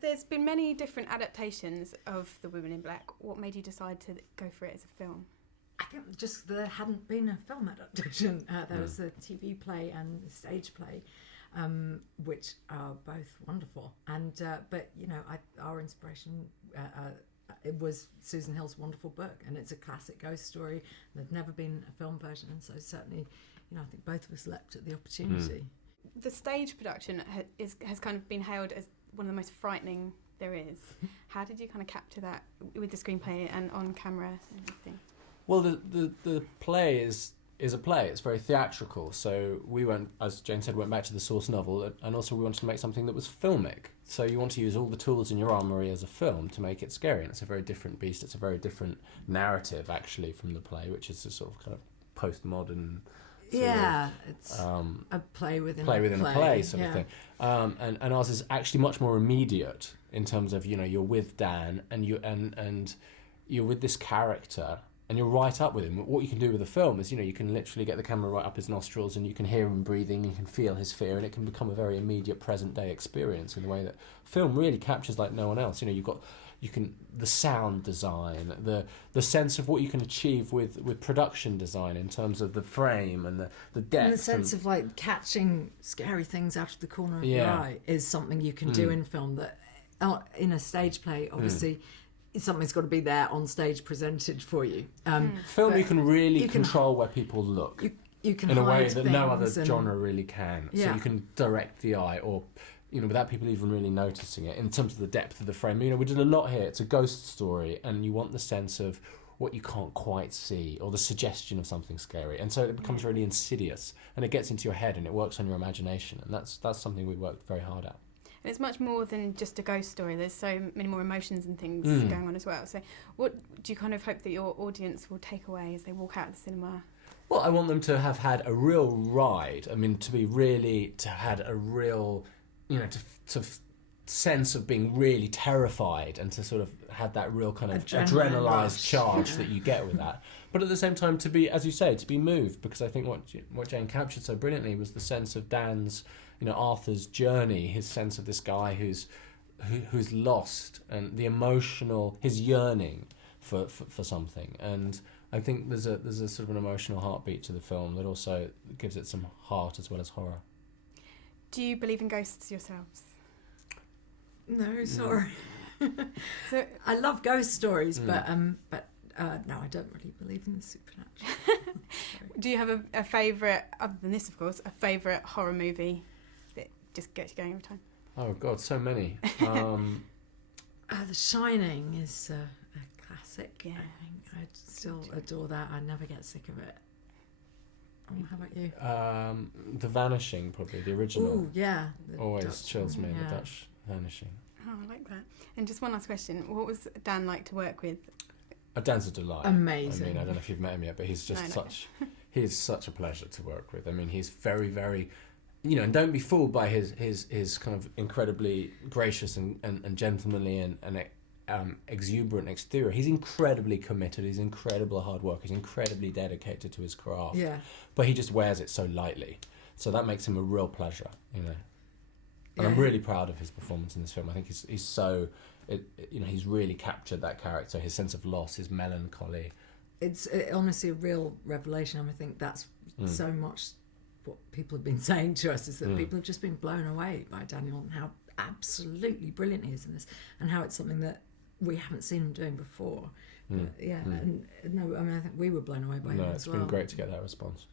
there's been many different adaptations of The Women in Black. What made you decide to go for it as a film? I think just there hadn't been a film adaptation. There was a TV play and a stage play, which are both wonderful. And but our inspiration it was Susan Hill's wonderful book, and it's a classic ghost story. There'd never been a film version, and so certainly, I think both of us leapt at the opportunity. The stage production has kind of been hailed as one of the most frightening there is. How did you kind of capture that with the screenplay and on camera and everything? Well, the play is a play. It's very theatrical. So we went, as Jane said, went back to the source novel, and also we wanted to make something that was filmic. So you want to use all the tools in your armoury as a film to make it scary, and it's a very different beast. It's a very different narrative, actually, from the play, which is a sort of kind of postmodern. It's a play within a play sort of thing. And ours is actually much more immediate in terms of you're with Dan and you're with this character. And you're right up with him. What you can do with a film is, you can literally get the camera right up his nostrils and you can hear him breathing, you can feel his fear, and it can become a very immediate present-day experience in the way that film really captures like no one else. The sound design, the sense of what you can achieve with production design in terms of the frame and the depth. And the sense of like catching scary things out of the corner of your eye is something you can do in film that in a stage play, obviously, something's got to be there on stage presented for you. Film, you can really control where people look. You can in a way hide that no other genre really can. Yeah. So you can direct the eye, or without people even really noticing it. In terms of the depth of the frame, we did a lot here. It's a ghost story, and you want the sense of what you can't quite see, or the suggestion of something scary, and so it becomes really insidious, and it gets into your head, and it works on your imagination, and that's something we worked very hard at. And it's much more than just a ghost story. There's so many more emotions and things going on as well. So what do you kind of hope that your audience will take away as they walk out of the cinema? Well, I want them to have had a real ride. I mean, to had a real, to sense of being really terrified, and to sort of had that real kind of adrenalized charge that you get with that. But at the same time, to be, as you say, to be moved, because I think what Jane captured so brilliantly was the sense of Dan's, Arthur's journey, his sense of this guy who's lost, and the emotional, his yearning for something. And I think there's a sort of an emotional heartbeat to the film that also gives it some heart as well as horror. Do you believe in ghosts yourselves? No, sorry. So I love ghost stories, but no, I don't really believe in the supernatural. Do you have a favourite, other than this, of course, a favourite horror movie that just gets you going every time? Oh God, so many. The Shining is a classic. Yeah, I think I still adore that. I never get sick of it. How about you? The Vanishing, probably the original. Oh yeah, always Dutch chills me. one, The Dutch Vanishing. Oh, I like that. And just one last question: what was Dan like to work with? Dan's a delight. Amazing. I mean, I don't know if you've met him yet, but he's just he's such a pleasure to work with. I mean, he's very, very, and don't be fooled by his kind of incredibly gracious and gentlemanly and exuberant exterior. He's incredibly committed. He's incredible hard worker. He's incredibly dedicated to his craft. Yeah. But he just wears it so lightly, so that makes him a real pleasure. And I'm really proud of his performance in this film. I think he's so, he's really captured that character, his sense of loss, his melancholy. It's honestly a real revelation. I think that's so much what people have been saying to us, is that people have just been blown away by Daniel and how absolutely brilliant he is in this, and how it's something that we haven't seen him doing before. And no, I mean, I think we were blown away by him as well. It's been great to get that response.